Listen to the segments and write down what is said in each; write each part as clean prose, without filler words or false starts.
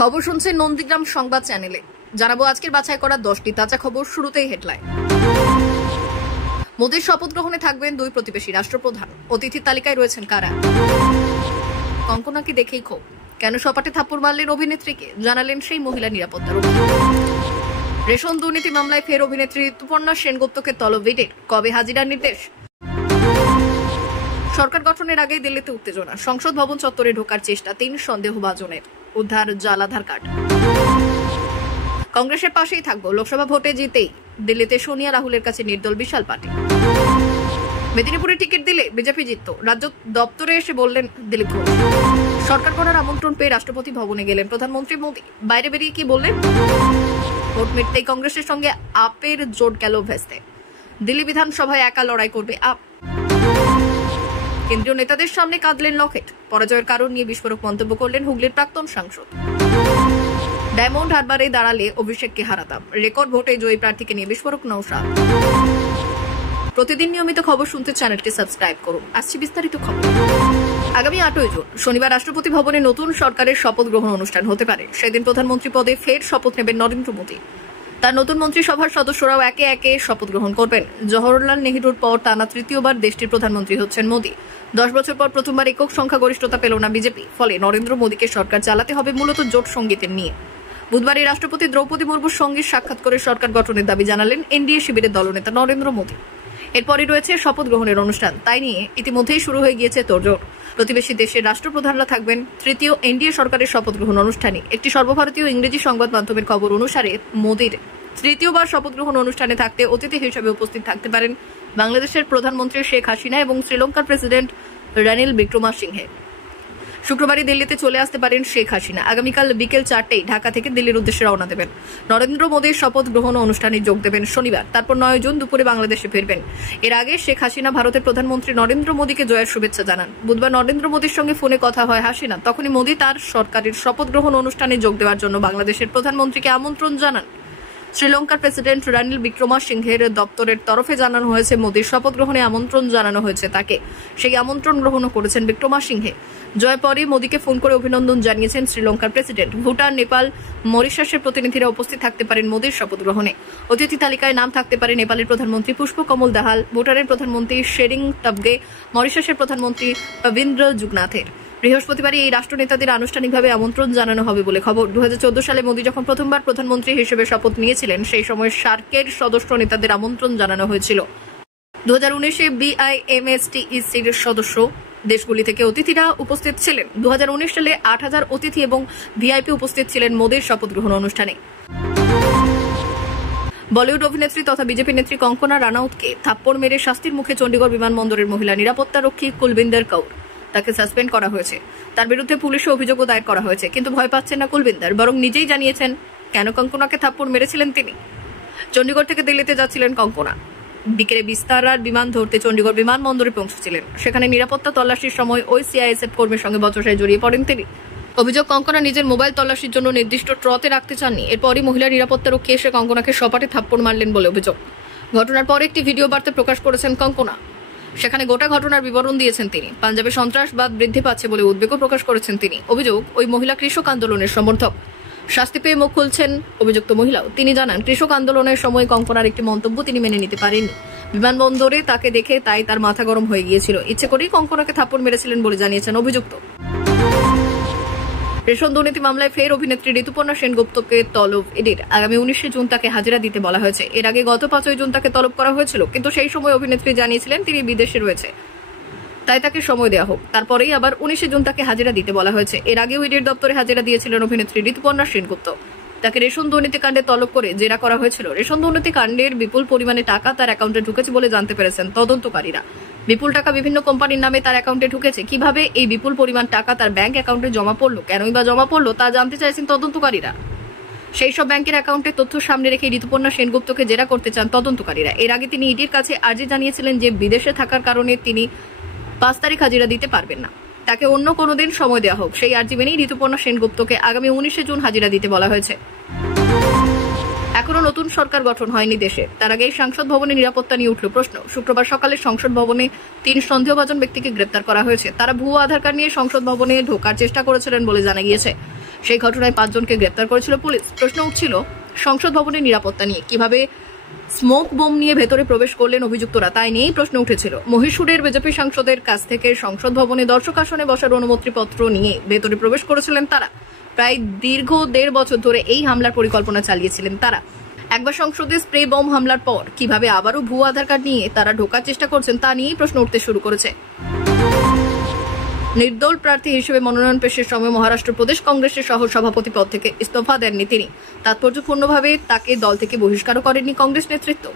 খবর শুনছেন নন্দীগ্রাম সংবাদ চ্যানেলে। জানাবো আজকের বাছাই করা 10টি তাজা খবর। শুরুতেই হেডলাইন। মোদীর শপথ গ্রহণে থাকবেন দুই প্রতিবেশী রাষ্ট্রপ্রধান। অতিথির তালিকায় রয়েছেন কারা? কঙ্কনাকে দেখেই ক্ষোভ, কেন সপাটে থাপ্পড় মারলেন অভিনেত্রীকে, জানালেন সেই মহিলা নিরাপত্তা রক্ষী। রেশন দুর্নীতি মামলায় ফের অভিনেত্রী ঋতুপর্ণা সেনগুপ্তকে তলব ইডির, কবে হাজিরার নির্দেশ? সরকার গঠনের আগেই দিল্লিতে উত্তেজনা, সংসদ ভবন চত্বরে ঢোকার চেষ্টা 3 সন্দেহভাজনের, উদ্ধার জাল আধার কার্ড। কংগ্রেসের পাশেই থাকবো, লোকসভা ভোটে জিতেই দিল্লিতে সোনিয়া রাহুলের কাছে নির্দল বিশাল পার্টি। মেদিনীপুরে টিকিট দিলে বিজেপি জিতত, রাজ্য দপ্তরে এসে বললেন দিলীপ ঘোষ। সরকার করার আমন্ত্রণ পেয়ে রাষ্ট্রপতি ভবনে গেলেন প্রধানমন্ত্রী মোদী, বাইরে বেরিয়ে কি বললেন? ভোট মিটতেই কংগ্রেসের সঙ্গে আপের জোট গেল ভেস্তে, দিল্লি বিধানসভায় একা লড়াই করবে আপ। কেন্দ্রীয় নেতাদের সামনে কাঁদলেন লকেট, পরাজয়ের কারণ নিয়ে বিস্ফোরক মন্তব্য করলেন হুগলির প্রাক্তন সাংসদ। ডায়মন্ড হারবারে দাঁড়ালে অভিষেককে হারাতাম, রেকর্ড ভোটে জয়ী প্রার্থীকে নিয়ে বিস্ফোরক নৌশাদ। প্রতিদিন নিয়মিত খবর শুনতে চ্যানেলটি সাবস্ক্রাইব করুন। আসছে বিস্তারিত খবর। আগামী 8ই জুন শনিবার রাষ্ট্রপতি ভবনে নতুন সরকারের শপথ গ্রহণ অনুষ্ঠান হতে পারে। সেদিন প্রধানমন্ত্রী পদে ফের শপথ নেবেন নরেন্দ্র মোদী। তার নতুন মন্ত্রিসভার সদস্যরাও একে একে শপথ গ্রহণ করবেন। জওহরলাল নেহরুর পর টানা তৃতীয়বার দেশটির প্রধানমন্ত্রী হচ্ছেন মোদী। 10 বছর পর প্রথমবার একক সংখ্যাগরিষ্ঠতা পেল না বিজেপি। ফলে নরেন্দ্র মোদীকে সরকার চালাতে হবে মূলত জোট সঙ্গীতের নিয়ে। বুধবার রাষ্ট্রপতি দ্রৌপদী মুর্মুর সঙ্গে সাক্ষাৎ করে সরকার গঠনের দাবি জানালেন এনডিএ শিবিরের দলনেতা নরেন্দ্র মোদী। এরপরই রয়েছে শপথ গ্রহণের অনুষ্ঠান, তাই নিয়ে ইতিমধ্যেই শুরু হয়ে গিয়েছে তোড়জোড়। প্রতিবেশী দেশের রাষ্ট্রপ্রধানরা থাকবেন তৃতীয় এনডিএ সরকারের শপথ গ্রহণ অনুষ্ঠানে। একটি সর্বভারতীয় ইংরেজি সংবাদ মাধ্যমের খবর অনুসারে মোদীর তৃতীয়বার শপথ গ্রহণ অনুষ্ঠানে থাকতে অতিথি হিসেবে উপস্থিত থাকতে পারেন বাংলাদেশের প্রধানমন্ত্রী শেখ হাসিনা এবং শ্রীলঙ্কার প্রেসিডেন্ট রানিল বিক্রমাসিংহে। শুক্রবারই দিল্লিতে চলে আসতে পারেন শেখ হাসিনা। আগামীকাল বিকেল 4টায় ঢাকা থেকে দিল্লির উদ্দেশ্যে রওনা দেবেন। নরেন্দ্র মোদীর শপথ গ্রহণ অনুষ্ঠানে যোগ দেবেন শনিবার, তারপর 9 জুন দুপুরে বাংলাদেশে ফিরবেন। এর আগে শেখ হাসিনা ভারতের প্রধানমন্ত্রী নরেন্দ্র মোদীকে জয়ের শুভেচ্ছা জানান। বুধবার নরেন্দ্র মোদীর সঙ্গে ফোনে কথা হয় হাসিনা, তখনই মোদী তার সরকারের শপথ গ্রহণ অনুষ্ঠানে যোগ দেওয়ার জন্য বাংলাদেশের প্রধানমন্ত্রীকে আমন্ত্রণ জানান। শ্রীলঙ্কার প্রেসিডেন্ট রানিল বিক্রমাসিংহের দপ্তরের তরফে জানানো হয়েছে মোদীর শপথ গ্রহণে আমন্ত্রণ জানানো হয়েছে তাকে। সেই আমন্ত্রণ গ্রহণও করেছেন বিক্রমাসিংহে। জয় পরই মোদীকে ফোন করে অভিনন্দন জানিয়েছেন শ্রীলঙ্কার প্রেসিডেন্ট। ভুটান, নেপাল, মরিশাসের প্রতিনিধিরা উপস্থিত থাকতে পারেন মোদীর শপথ গ্রহণে। অতিথি তালিকায় নাম থাকতে পারে নেপালের প্রধানমন্ত্রী পুষ্পকমল দাহাল, ভুটানের প্রধানমন্ত্রী শেরিং টবগে, মরিশাসের প্রধানমন্ত্রী পবিন্দ্র যুগনাথের। বৃহস্পতিবারই এই রাষ্ট্রনেতাদের আনুষ্ঠানিকভাবে আমন্ত্রণ জানানো হবে বলে খবর। 2014 সালে মোদী যখন প্রথমবার প্রধানমন্ত্রী হিসেবে শপথ নিয়েছিলেন, সেই সময় সার্কের সদস্য নেতাদের আমন্ত্রণ জানানো হয়েছিল। 2019-এ BIMSTECর সদস্য দেশগুলি থেকে অতিথিরা উপস্থিত ছিলেন। 2019 সালে 8000 অতিথি এবং ভিআইপি উপস্থিত ছিলেন মোদীর শপথ গ্রহণ অনুষ্ঠানে। বলিউড অভিনেত্রী তথা বিজেপি নেত্রী কঙ্কনা রানাউতকে থাপ্পড় মেরে শাস্তির মুখে চণ্ডীগড় বিমানবন্দরের মহিলা নিরাপত্তা রক্ষী কুলবিন্দর কৌর, তাকে সাসপেন্ড করা হয়েছে। তার বিরুদ্ধে পুলিশে অভিযোগও দায়ের করা হয়েছে, কিন্তু ভয় পাচ্ছেন না কুলবিন্দর, বরং নিজেই জানিয়েছেন কেন কঙ্কনাকে থাপ্পড় মেরেছিলেন তিনি। চণ্ডীগড় থেকে দিল্লিতে যাচ্ছিলেন কঙ্কনা। বিকেলে বিস্তারার বিমান ধরতে চণ্ডীগড় বিমানবন্দরে পৌঁছেছিলেন। সেখানে নিরাপত্তা তল্লাশির সময় ওই সিআইএসএফ কর্মীর সঙ্গে বচসায় জড়িয়ে পড়েন তিনি। অভিযোগ, কঙ্কনা নিজের মোবাইল তল্লাশির জন্য নির্দিষ্ট ট্রতে রাখতে চাননি। এরপরই মহিলা নিরাপত্তা রক্ষী এসে কঙ্কনাকে সপাটে থাপ্পড় মারলেন বলে অভিযোগ। ঘটনার পর একটি ভিডিও বার্তা প্রকাশ করেছেন কঙ্কনা। সেখানে গোটা ঘটনার বিবরণ দিয়েছেন তিনি। পাঞ্জাবে সন্ত্রাসবাদ বৃদ্ধি পাচ্ছে বলে উদ্বেগও প্রকাশ করেছেন তিনি। অভিযোগ, ওই মহিলা কৃষক আন্দোলনের সমর্থক। শাস্তি পেয়ে মুখ খুলছেন অভিযুক্ত মহিলাও। তিনি জানান, কৃষক আন্দোলনের সময় কঙ্কনার একটি মন্তব্য তিনি মেনে নিতে পারেননি। বিমানবন্দরে তাকে দেখে তাই তার মাথা গরম হয়ে গিয়েছিল। ইচ্ছে করেই কঙ্কনাকে থাপ্পড় মেরেছিলেন বলে জানিয়েছেন অভিযুক্ত। রেশন দুর্নীতি মামলায় ফের অভিনেত্রী ঋতুপর্ণা সেনগুপ্তকে তলব ইডির। আগামী 19 জুন তাকে হাজিরা দিতে বলা হয়েছে। এর আগে গত 5 জুন তাকে তলব করা হয়েছিল, কিন্তু সেই সময় অভিনেত্রী জানিয়েছিলেন তিনি বিদেশে রয়েছে, তাই তাকে সময় দেওয়া হোক। তারপরেই আবার 19 জুন তাকে হাজিরা দিতে বলা হয়েছে। এর আগেও ইডির দপ্তরে হাজিরা দিয়েছিলেন অভিনেত্রী ঋতুপর্ণা সেনগুপ্ত। তাকে রেশন দুর্নীতি কাণ্ডে তলব করে জেরা করা হয়েছিল। রেশন দুর্নীতি কাণ্ডের বিপুল পরিমাণে টাকা তার অ্যাকাউন্টে ঢুকেছে বলে জানতে পেরেছেন তদন্তকারীরা। বিপুল টাকা বিভিন্ন কোম্পানির নামে তার অ্যাকাউন্টে ঢুকেছে। কিভাবে এই বিপুল পরিমাণ টাকা তার ব্যাংক অ্যাকাউন্টে জমা পড়লো, কেনই বা জমা পড়লো, তা জানতে চাইছেন তদন্তকারীরা। সেই সব ব্যাংকের অ্যাকাউন্টের তথ্য সামনে রেখে ঋতুপর্ণা সেনগুপ্তকে জেরা করতে চান তদন্তকারীরা। এর আগে তিনি ইডির কাছে আর্জি জানিয়েছিলেন যে বিদেশে থাকার কারণে তিনি 5 তারিখ হাজিরা দিতে পারবেন না, তাকে অন্য কোনো দিন সময় দেওয়া হোক। সেই আর্জি মেনেই ঋতুপর্ণা সেনগুপ্তকে আগামী 19 জুন হাজিরা দিতে বলা হয়েছে। এখনো নতুন সরকার গঠন হয়নি দেশে, তার আগেই সংসদ ভবনে নিরাপত্তা নিয়ে উঠল প্রশ্ন। শুক্রবার সকালে সংসদ ভবনে 3 সন্দেহভাজন ব্যক্তিকে গ্রেপ্তার করা হয়েছে। তারা ভুয়ো আধার কার্ড নিয়ে সংসদ ভবনে ঢোকার চেষ্টা করেছিলেন বলে জানা গিয়েছে। সেই ঘটনায় 5 জনকে গ্রেপ্তার করেছিল পুলিশ। প্রশ্ন উঠছিল সংসদ ভবনের নিরাপত্তা নিয়ে, কিভাবে স্মোক বোম নিয়ে ভেতরে প্রবেশ করলেন অভিযুক্তরা, তাই নিয়েই প্রশ্ন উঠেছিল। মহীশূরের বিজেপি সাংসদের কাছ থেকে সংসদ ভবনে দর্শক আসনে বসার অনুমতিপত্র নিয়ে ভেতরে প্রবেশ করেছিলেন তারা। প্রায় দীর্ঘ 1.5 বছর ধরে এই হামলার পরিকল্পনা চালিয়েছিলেন তারা। একবার সংসদে স্প্রে বোম হামলার পর কিভাবে আবারও ভুয়ো আধার কার্ড নিয়ে তারা ঢোকার চেষ্টা করছেন তা নিয়েই প্রশ্ন উঠতে শুরু করেছে। নির্দল প্রার্থী হিসেবে মনোনয়ন পেশের সময় মহারাষ্ট্র প্রদেশ কংগ্রেসের সহ সভাপতি পদ থেকে ইস্তফা দেননি তিনি। তাৎপর্যপূর্ণভাবে তাকে দল থেকে বহিষ্কারও করেননি কংগ্রেস নেতৃত্ব।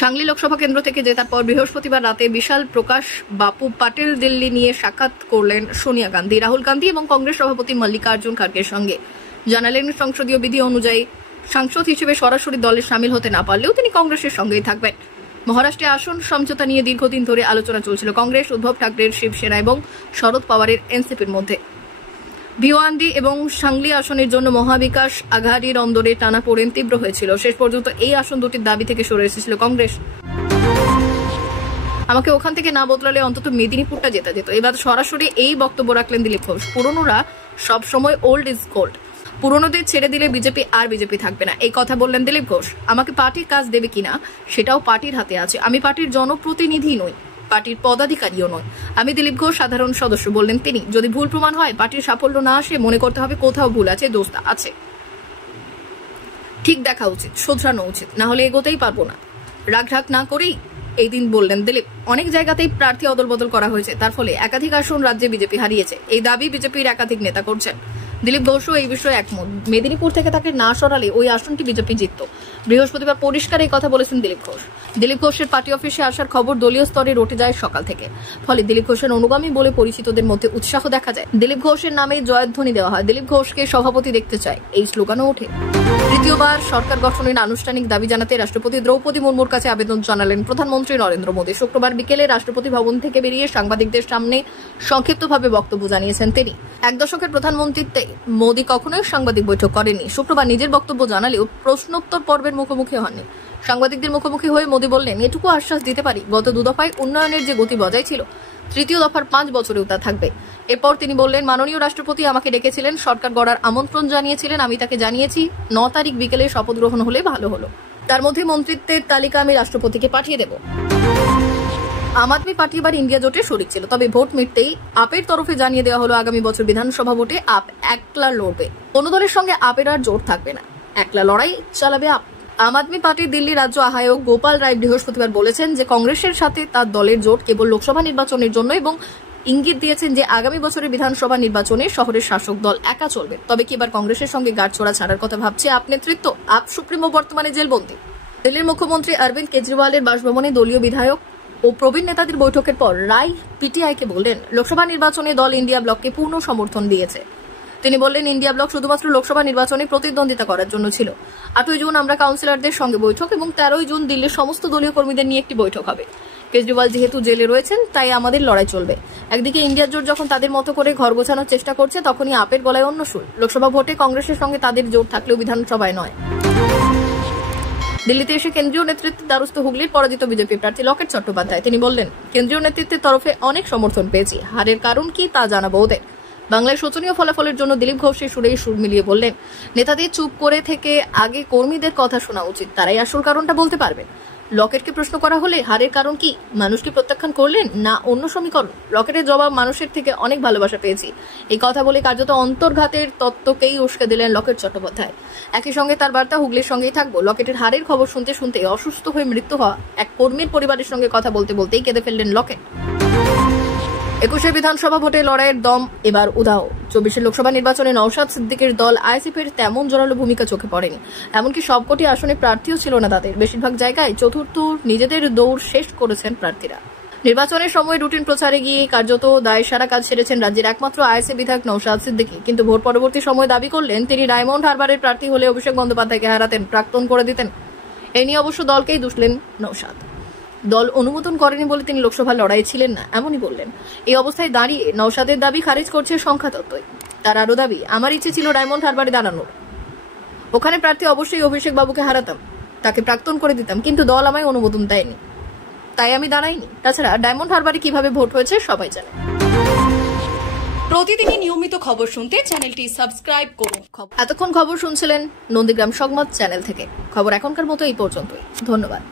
সাংলি লোকসভা কেন্দ্র থেকে জেতার পর বৃহস্পতিবার রাতে বিশাল প্রকাশ বাপু পাটেল দিল্লি নিয়ে সাক্ষাৎ করলেন সোনিয়া গান্ধী, রাহুল গান্ধী এবং কংগ্রেস সভাপতি মল্লিকার্জুন খার্গের সঙ্গে। জানালেন সংসদীয় বিধি অনুযায়ী সাংসদ হিসেবে সরাসরি দলে সামিল হতে না পারলেও তিনি কংগ্রেসের সঙ্গেই থাকবেন। মহারাষ্ট্রে আসন সমঝোতা নিয়ে দীর্ঘদিন ধরে আলোচনা চলছিল কংগ্রেস, উদ্ধব ঠাকরের শিবসেনা এবং শরদ পাওয়ারের এনসিপির মধ্যে। ভিওয়ান্ডি এবং সাংলি আসনের জন্য মহাবিকাশ আঘাড়ির অন্দরে টানাপোড়েন তীব্র হয়েছিল। শেষ পর্যন্ত এই আসন দুটির দাবি থেকে সরে এসেছিল কংগ্রেস। আমাকে ওখান থেকে না বদলালে অন্তত মেদিনীপুরটা জেতা যেত, এবার সরাসরি এই বক্তব্য রাখলেন দিলীপ ঘোষ। পুরনোরা সবসময় ওল্ড ইজ গোল্ড, পুরনোদের ছেড়ে দিলে বিজেপি আর বিজেপি থাকবে না, এই কথা বললেন দিলীপ ঘোষ। আমাকে পার্টির কাজ দেবে কিনা সেটাও পার্টির হাতে আছে, আমি পার্টির জনপ্রতিনিধি নই, পার্টির পদাধিকারীও নয়। আমি দিলীপ ঘোষ সাধারণ সদস্য, বললেন তিনি। যদি ভুল প্রমাণ হয়, পার্টির সাফল্য না আসে, মনে করতে হবে কোথাও ভুল আছে, দোষটা আছে, ঠিক দেখা উচিত, শোধরানো উচিত, না হলে এগোতেই পারবো না। রাগঢাক না করেই এই দিন বললেন দিলীপ। অনেক জায়গাতেই প্রার্থী অদল বদল করা হয়েছে, তার ফলে একাধিক আসন রাজ্যে বিজেপি হারিয়েছে, এই দাবি বিজেপির একাধিক নেতা করছেন। দিলীপ ঘোষও এই বিষয়ে একমত। মেদিনীপুর থেকে তাকে না সরালে ওই আসনটি বিজেপি জিতত। বৃহস্পতিবার পরিষ্কার এই কথা বলেছেন দিলীপ ঘোষ। দিলীপ ঘোষের পার্টি অফিসে আসার খবর দলীয় স্তরে রটে যায় সকাল থেকে, ফলে দিলীপ ঘোষের অনুগামী বলে পরিচিতদের মধ্যে উৎসাহ দেখা যায়। দিলীপ ঘোষের নামে জয়ধ্বনি দেওয়া হয়, দিলীপ ঘোষকে সভাপতি দেখতে চায়, এই স্লোগানও ওঠে। তৃতীয়বার সরকার গঠনের আনুষ্ঠানিক দাবি জানাতে রাষ্ট্রপতি দ্রৌপদী মুর্মুর কাছে আবেদন জানালেন প্রধানমন্ত্রী নরেন্দ্র মোদী। শুক্রবার বিকেলে রাষ্ট্রপতি ভবন থেকে বেরিয়ে সাংবাদিকদের সামনে সংক্ষিপ্তভাবে বক্তব্য জানিয়েছেন তিনি। 1 দশকের প্রধানমন্ত্রীত্বে মোদী কখনোই সাংবাদিক বৈঠক করেননি। শুক্রবার নিজের বক্তব্য জানালেও প্রশ্নোত্তর পর্বের মুখোমুখি হননি। সাংবাদিকদের মুখোমুখি হয়ে মোদী বললেন, এটুকু আশ্বাস দিতে পারি, গত 2 দফায় উন্নয়নের যে গতি বজায় ছিল, 3য় দফার 5 বছরেও তা থাকবে। এরপর তিনি বললেন, মাননীয় রাষ্ট্রপতি আমাকে ডেকেছিলেন, সরকার গড়ার আমন্ত্রণ জানিয়েছিলেন, আমি তাকে জানিয়েছি 9 তারিখ বিকেলে শপথ গ্রহণ হলে ভালো হলো। তার মধ্যে মন্ত্রিত্বের তালিকা আমি রাষ্ট্রপতিকে পাঠিয়ে দেব। আম আদমি পার্টি এবার ইন্ডিয়া জোটে শরিক ছিল, তবে ভোট মিটতেই আপের তরফে জানিয়ে দেওয়া হলো আগামী বছর বিধানসভা ভোটে আপ একলা লড়বে, কোন দলের সঙ্গে আপের আর জোট থাকবে না, একলা লড়াই চালাবে আপ। আম আদমি পার্টির দিল্লি রাজ্য আহ্বায়ক গোপাল রায় বৃহস্পতিবার বলেছেন যে কংগ্রেসের সাথে তার দলের জোট কেবল লোকসভা নির্বাচনের জন্য, এবং ইঙ্গিত দিয়েছেন যে আগামী বছরের বিধানসভা নির্বাচনে শহরের শাসক দল একা চলবে। তবে কি এবার কংগ্রেসের সঙ্গে গাঁটছড়া ছাড়ার কথা ভাবছে আপ নেতৃত্ব? আপ সুপ্রিমো বর্তমানে জেলবন্দী। দিল্লির মুখ্যমন্ত্রী অরবিন্দ কেজরিওয়ালের বাসভবনে দলীয় বিধায়ক ও প্রবীণ নেতাদের বৈঠকের পর রায় পিটিআইকে বললেন, লোকসভা নির্বাচনে দল ইন্ডিয়া ব্লককে পূর্ণ সমর্থন দিয়েছে। তিনি বললেন, ইন্ডিয়া ব্লক শুধুমাত্র লোকসভা নির্বাচনে প্রতিদ্বন্দ্বিতা করার জন্য ছিল। 8ই জুন আমরা কাউন্সিলরদের সঙ্গে বৈঠক এবং 13ই জুন দিল্লির সমস্ত দলীয় কর্মীদের নিয়ে একটি বৈঠক হবে। কেজরিওয়াল যেহেতু জেলে রয়েছেন, তাই আমাদের লড়াই চলবে। একদিকে ইন্ডিয়া জোট যখন তাদের মতো করে ঘর গোছানোর চেষ্টা করছে, তখনই আপের গলায় অন্য সুর। লোকসভা ভোটে কংগ্রেসের সঙ্গে তাদের জোট থাকলেও বিধানসভায় নয়। দিল্লিতে এসে কেন্দ্রীয় নেতৃত্বের দ্বারস্থ হুগলির পরাজিত বিজেপি প্রার্থী লকেট চট্টোপাধ্যায়। তিনি বললেন, কেন্দ্রীয় নেতৃত্বের তরফে অনেক সমর্থন পেয়েছি, হারের কারণ কি তা জানাবো ওদের। বাংলায় শোচনীয় ফলাফলের জন্য দিলীপ ঘোষের সুরেই সুর মিলিয়ে বললেন, নেতাদের চুপ করে থেকে আগে কর্মীদের কথা শোনা উচিত, তারাই আসল কারণটা বলতে পারবেন। লকেটকে প্রশ্ন করা হলে হারের কারণ কি, মানুষকে প্রত্যাখ্যান করলেন না অন্য সমীকরণ? লকেটের জবাব, মানুষের থেকে অনেক ভালোবাসা পেয়েছি। এই কথা বলে কার্যত অন্তর্ঘাতের তত্ত্বকেই উস্কে দিলেন লকেট চট্টোপাধ্যায়। একই সঙ্গে তার বার্তা, হুগলির সঙ্গেই থাকবো। লকেটের হারের খবর শুনতে শুনতে অসুস্থ হয়ে মৃত্যু হওয়া এক কর্মীর পরিবারের সঙ্গে কথা বলতে বলতেই কেঁদে ফেললেন লকেট। 21 বিধানসভা ভোটে লড়াইয়ের দম এবার উধাও। 24 লোকসভা নির্বাচনে নওশাদ সিদ্দিকের দল আইএসএফের তেমন জোরালো ভূমিকা চোখে পড়েনি। এমনকি সবকটি আসনে প্রার্থীও ছিল না তাদের। বেশিরভাগ জায়গায় চতুর্থ নিজেদের দৌড় শেষ করেছেন প্রার্থীরা। নির্বাচনের সময় রুটিন প্রচারে গিয়ে কার্যত দায় সারা কাজ সেরেছেন রাজ্যের একমাত্র আইএসএফ বিধায়ক নওশাদ সিদ্দিকী। কিন্তু ভোট পরবর্তী সময় দাবি করলেন, তিনি ডায়মন্ড হারবারের প্রার্থী হলে অভিষেক বন্দ্যোপাধ্যায়কে হারাতেন, প্রাক্তন করে দিতেন। এই নিয়ে অবশ্য দলকেই দুষলেন নওশাদ। দল অনুমোদন করেনি বলে তিনি লোকসভা লড়াই ছিলেন না, এমনই বললেন। এই অবস্থায় দাঁড়িয়ে নওশাদের দাবি খারিজ করছে সংখ্যাতত্ত্বই। তার আরও দাবি, আমার ইচ্ছে ছিল ডায়মন্ড হারবারে দাঁড়ানোর, ওখানে প্রার্থী অবশ্যই অভিষেক বাবুকে হারাতাম, তাকে প্রাক্তন করে দিতাম, কিন্তু দল আমায় অনুমোদন দেয়নি, তাই আমি দাঁড়াইনি। তাছাড়া ডায়মন্ড হারবারে কিভাবে ভোট হয়েছে সবাই জানে। প্রতিদিনই নিয়মিত খবর শুনতে চ্যানেলটি সাবস্ক্রাইব করুন। এতক্ষণ খবর শুনছিলেন নন্দীগ্রাম সংবাদ চ্যানেল থেকে। খবর এখনকার মতো এই পর্যন্তই। ধন্যবাদ।